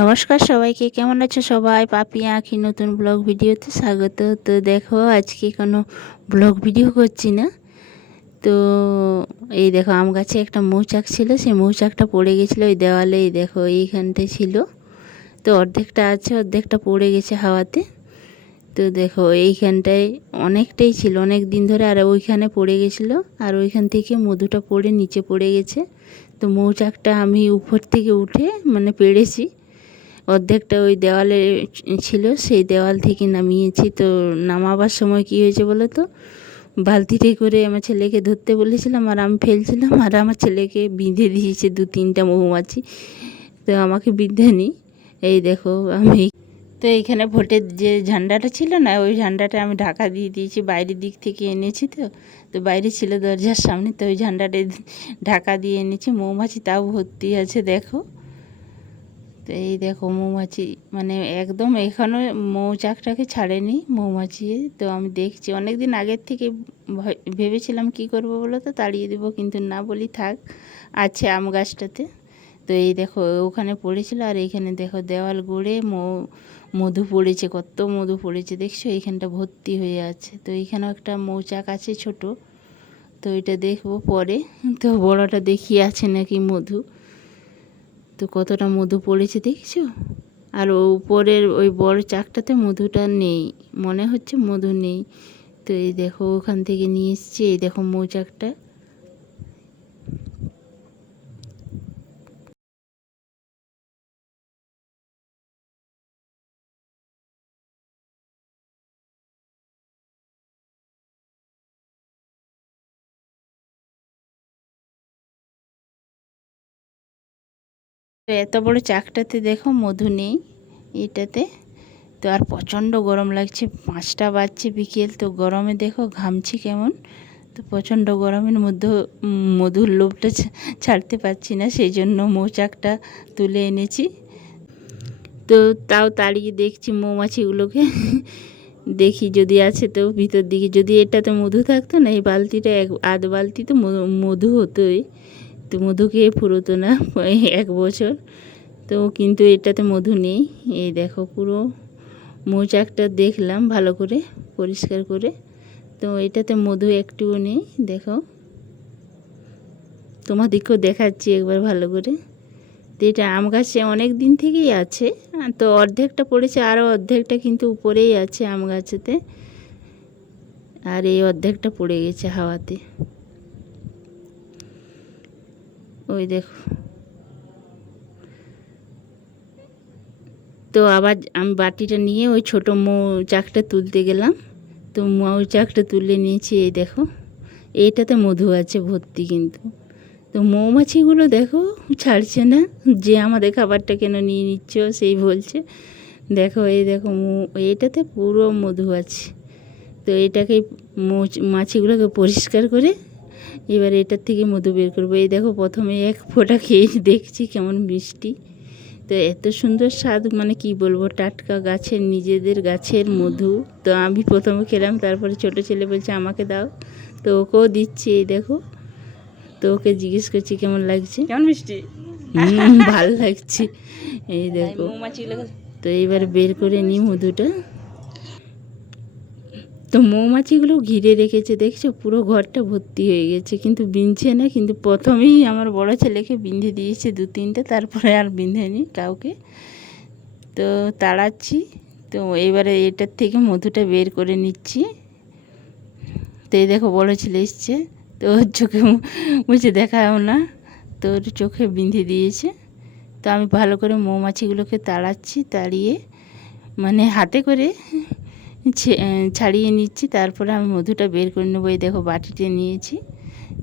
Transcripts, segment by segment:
নমস্কার সবাইকে, কেমন আছো সবাই? পাপি আঁকি নতুন ব্লগ ভিডিওতে স্বাগত। তো দেখো, আজকে কোনো ব্লগ ভিডিও করছি না। তো এই দেখো, আম গাছে একটা মৌচাক ছিল, সেই মৌচাকটা পড়ে গেছিল ওই দেওয়ালে এই দেখো এইখানটায় ছিল। তো অর্ধেকটা আছে, অর্ধেকটা পড়ে গেছে হাওয়াতে। তো দেখো, এইখানটায় অনেকটাই ছিল, অনেক দিন ধরে আর ওইখানে পড়ে গেছিল। আর ওইখান থেকে মধুটা পড়ে নিচে পড়ে গেছে। তো মৌচাকটা আমি উপর থেকে উঠে মানে পেড়েছি অর্ধেকটা ওই দেওয়ালে ছিল, সেই দেওয়াল থেকে নামিয়েছি। তো নামাবার সময় কি হয়েছে বলো তো? বালতিতে করে আমার ছেলেকে ধরতে বলেছিলাম আর আমি ফেলছিলাম আর আমার ছেলেকে বিঁধে দিয়েছে দু তিনটা মৌমাছি। তো আমাকে বিঁধে নি। এই দেখো আমি তো এইখানে ভোটের যে ঝান্ডাটা ছিল না, ওই ঝান্ডাটা আমি ঢাকা দিয়ে দিয়েছি, বাইরের দিক থেকে এনেছি তো। তো বাইরে ছিল দরজার সামনে, তো ওই ঝান্ডাটা ঢাকা দিয়ে এনেছি। মৌমাছি তাও ভর্তি আছে, দেখো। তো এই দেখো মৌমাছি মানে একদম এখনও মৌচাকটাকে ছাড়েনি মৌমাছি তো আমি দেখছি অনেক দিন আগের থেকে ভেবেছিলাম কি করব বলো তো, তাড়িয়ে দেবো, কিন্তু না বলি থাক, আছে আম গাছটাতে। তো এই দেখো, ওখানে পড়েছিল আর এইখানে দেখো দেওয়াল গড়ে মৌ, মধু পড়েছে, কত মধু পড়েছে, দেখছ? এইখানটা ভর্তি হয়ে আছে। তো এইখানেও একটা মৌচাক আছে ছোট, তো এটা দেখব পরে। তো বড়টা দেখি আছে নাকি মধু। তো কতটা মধু পড়েছে দেখছ? আর উপরের ওই বড় চাকটাতে মধুটা নেই, মনে হচ্ছে মধু নেই। তো এই দেখো ওখান থেকে নিয়ে এসছি, এই দেখো মৌচাকটা এত বড় চাকটাতে দেখো মধু নেই এটাতে। তো আর প্রচণ্ড গরম লাগছে, পাঁচটা বাজছে বিকেল, তো গরমে দেখো ঘামছি কেমন। তো প্রচণ্ড গরমের মধ্যে মধুর লোভটা ছাড়তে পারছি না সেই জন্য মৌচাকটা তুলে এনেছি। তো তাও তাড়িয়ে দেখছি মৌমাছিগুলোকে। দেখি যদি আছে তো ভিতর দিকে, যদি এটাতে মধু থাকতো না, এই বালতিটা এক, আধ বালতি তো মধু হতোই। তো মধু খেয়ে ফুরোতো না এক বছর। তো কিন্তু এটাতে মধু নেই। এই দেখো পুরো মৌচাকটা দেখলাম ভালো করে, পরিষ্কার করে। তো এটাতে মধু একটুও নেই, দেখো। তোমাদেরকেও দেখাচ্ছি একবার ভালো করে। তো এটা আম গাছে অনেক দিন থেকেই আছে, তো অর্ধেকটা পড়েছে, আরও অর্ধেকটা কিন্তু উপরেই আছে আম গাছেতে। আর এই অর্ধেকটা পড়ে গেছে হাওয়াতে। ওই দেখো। তো আবার আমি বাটিটা নিয়ে ওই ছোটো মৌ চাকটা তুলতে গেলাম। তো মৌ চাকটা তুলে নিয়েছি, এই দেখো। এইটাতে মধু আছে ভর্তি কিন্তু। তো মৌমাছিগুলো দেখো, ছাড়ছে না। যে আমাদের খাবারটা কেন নিয়ে নিচ্ছ, সেই বলছে। দেখো, এই দেখো এইটাতে পুরো মধু আছে। তো এটাকে মাছিগুলোকে পরিষ্কার করে এবার এটার থেকে মধু বের করব। এই দেখো প্রথমে এক ফোঁটা খেয়ে দেখছি কেমন মিষ্টি। তো এত সুন্দর স্বাদ মানে কি বলব টাটকা গাছের নিজেদের গাছের মধু। তো আমি প্রথমে খেলাম তারপরে ছোট ছেলে বলছে আমাকে দাও। তো ওকেও দিচ্ছি এই দেখো। তো ওকে জিজ্ঞেস করছি কেমন লাগছে? কেমন মিষ্টি? ভালো লাগছে। এই দেখো। তো এইবার বের করে নিই মধুটা। তো মৌমাছিগুলো ঘিরে রেখেছে, দেখছ? পুরো ঘরটা ভর্তি হয়ে গেছে। কিন্তু বিনছে না, কিন্তু প্রথমেই আমার বড় ছেলেকে বিঁধে দিয়েছে দু তিনটে, তারপরে আর বিঁধেনি কাউকে। তো তাড়াচ্ছি। তো এবারে এটার থেকে মধুটা বের করে নিচ্ছি। তো এই দেখো, বড় ছেলে এসছে। তো ওর চোখে মুছে দেখাও না। তো ওর চোখে বিঁধে দিয়েছে। তো আমি ভালো করে মৌমাছিগুলোকে তাড়াচ্ছি, তাড়িয়ে মানে হাতে করে ছাড়িয়ে নিচ্ছি। তারপরে আমি মধুটা বের করে নেব। এই দেখো বাটিতে নিয়েছি।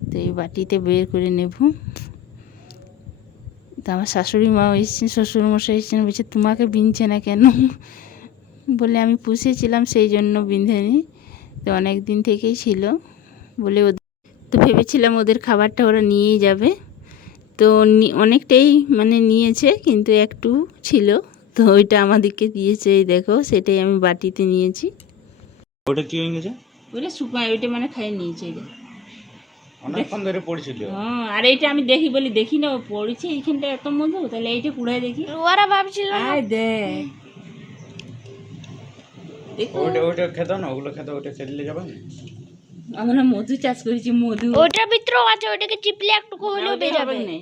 তো এই বাটিতে বের করে নেব। তো আমার শাশুড়ি মাও এসছেন, শ্বশুরমশাই এসেছেন। বলছে, তোমাকে বিনছে না কেন? বলে, আমি পুষেছিলাম, সেই জন্য বিঁধেনি তো অনেক দিন থেকেই ছিল। বলে তো ভেবেছিলাম ওদের খাবারটা ওরা নিয়েই যাবে। তো অনেকটাই মানে নিয়েছে, কিন্তু একটু ছিল। তো ওইটা আমাদেরকে দিয়েছে এই দেখো সেটাই আমি বাটিতে নিয়েছি। ওটা কি হয়ে গেছে? ওইটা সুপার ওইটা মানে খাই নিয়েছে এটা অনেকক্ষণ ধরে পড়ছিল। হ্যাঁ আর এইটা আমি দেখি বলি দেখি না ও পড়েছে এইখানটা এত মধু তাহলে এইটা কুড়াই দেখি। ওরা ভাবছিল আয় দেখ দেখো। ওইটা ওইটা খেতো না ওগুলো খেতে ওইটা খেলে যাবে না। আমরা মধু চাষ করেছি মধু। ওটার ভিতরেও আছে ওটাকে চিপলে একটুকু হলেও ওটা হবে না।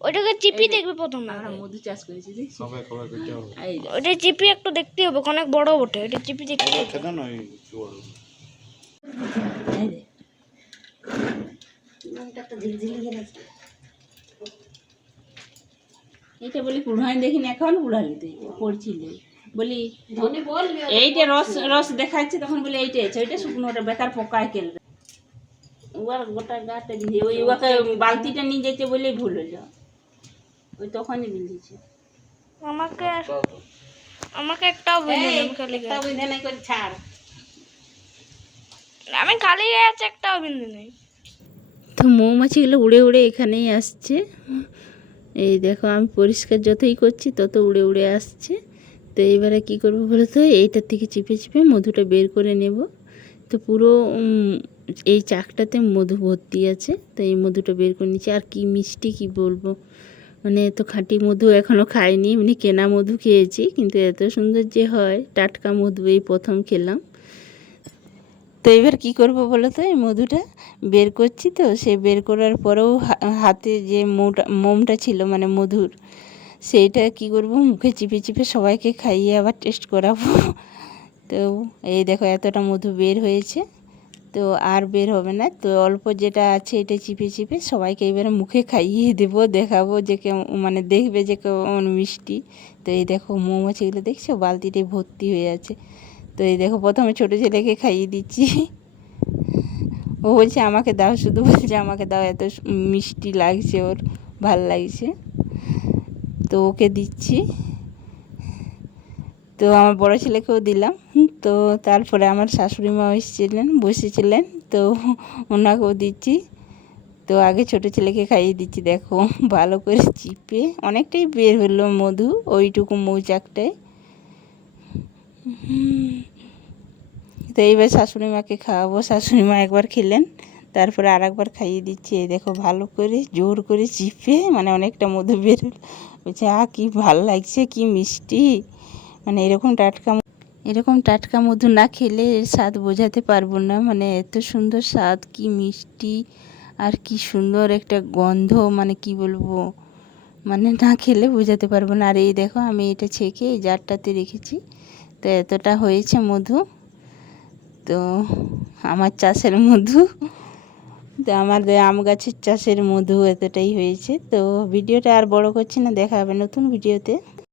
ওটাকে চিপি দেখবে প্রথমে আমরা মধু চাষ করেছি সবাই খবর করতে হবে? ওটা চিপি একটু দেখতে হবে অনেক বড় বটে এটা চিপি দেখতে হবে। এইটা বলি কুড়াই দেখিনি এখন কুড়ালি তুই পড়ছিল। বলি এইটা রস রস দেখাচ্ছে তখন বলি এইটা আছে ওইটা শুকনোটা বেকার পোকায় কেলবে ওর গোটা গাটা দিয়ে ওই ওকে বালতিটা নিয়ে যেতে বলেই ভুল হলো ওই তখনই বিঁধেছে। আমাকে আমাকে একটাও বুঝে আমি খালি গায়ে- তা বুঝে নাই করে ছাড়। আমি খালি গায়ে আছে একটাও বিন্দু নেই। তো মৌমাছিগুলো উড়ে উড়ে এখানেই আসছে। এই দেখো আমি পরিষ্কার যতই করছি তত উড়ে উড়ে আসছে। তো এবারে কি করব বলো তো? এইটার থেকে চিপে চিপে মধুটা বের করে নেব। তো পুরো এই চাকটাতে মধু ভর্তি আছে। তো এই মধুটা বের করে নিচ্ছি। আর কি মিষ্টি কি বলব? মানে এত খাঁটি মধু এখনও খাইনি, এমনি কেনা মধু খেয়েছি, কিন্তু এত সুন্দর যে হয়, টাটকা মধু এই প্রথম খেলাম। তো এবার কি করব বলো তো? এই মধুটা বের করছি তো, সে বের করার পরেও হাতে যে মোটা, মোমটা ছিল মানে মধুর, সেইটা কি করব? মুখে চিপে চিপে সবাইকে খাইয়ে আবার টেস্ট করাবো। তো এই দেখো, এতটা মধু বের হয়েছে। তো আর বের হবে না। তো অল্প যেটা আছে এটা চিপে চিপে সবাইকে এবারে মুখে খাইয়ে দেবো, দেখাবো যে কেমন মানে দেখবে যে কেমন মিষ্টি। তো এই দেখো মৌমাছিগুলো দেখছ? বালতিতে ভর্তি হয়ে আছে। তো এই দেখো প্রথমে ছোটো ছেলেকে খাইয়ে দিচ্ছি। ও বলছে, আমাকে দাও শুধু। বলছে, আমাকে দাও, এত মিষ্টি লাগছে ওর, ভালো লাগছে। তো ওকে দিচ্ছি। তো আমার বড় ছেলেকেও দিলাম। তো তারপরে আমার শাশুড়ি মা এসেছিলেন, বসেছিলেন, তো ওনাকেও দিচ্ছি। তো আগে ছোট ছেলেকে খাইয়ে দিচ্ছি, দেখো, ভালো করে চিপে। অনেকটাই বের হলো মধু, ওইটুকু মৌচাকটায়। তো এইবার শাশুড়ি মাকে খাওয়াবো। শাশুড়ি মা একবার খেলেন, তারপরে আর একবার খাইয়ে দিচ্ছি। এই দেখো, ভালো করে জোর করে চিপে মানে অনেকটা মধু বের হলো। বলছে আ কী ভালো লাগছে, কি মিষ্টি। মানে এরকম টাটকা এরকম টাটকা মধু না খেলে এর স্বাদ বোঝাতে পারব না। মানে এত সুন্দর স্বাদ, কি মিষ্টি আর কি সুন্দর একটা গন্ধ মানে কি বলব? মানে না খেলে বোঝাতে পারব না। আর এই দেখো, আমি এটা ছেঁকে এই জারটাতে রেখেছি। তো এতটা হয়েছে মধু। তো আমার চাষের মধু। তো আমাদের আম গাছের চাষের মধু এতটাই হয়েছে। তো ভিডিওটা আর বড় করছি না, দেখা হবে নতুন ভিডিওতে।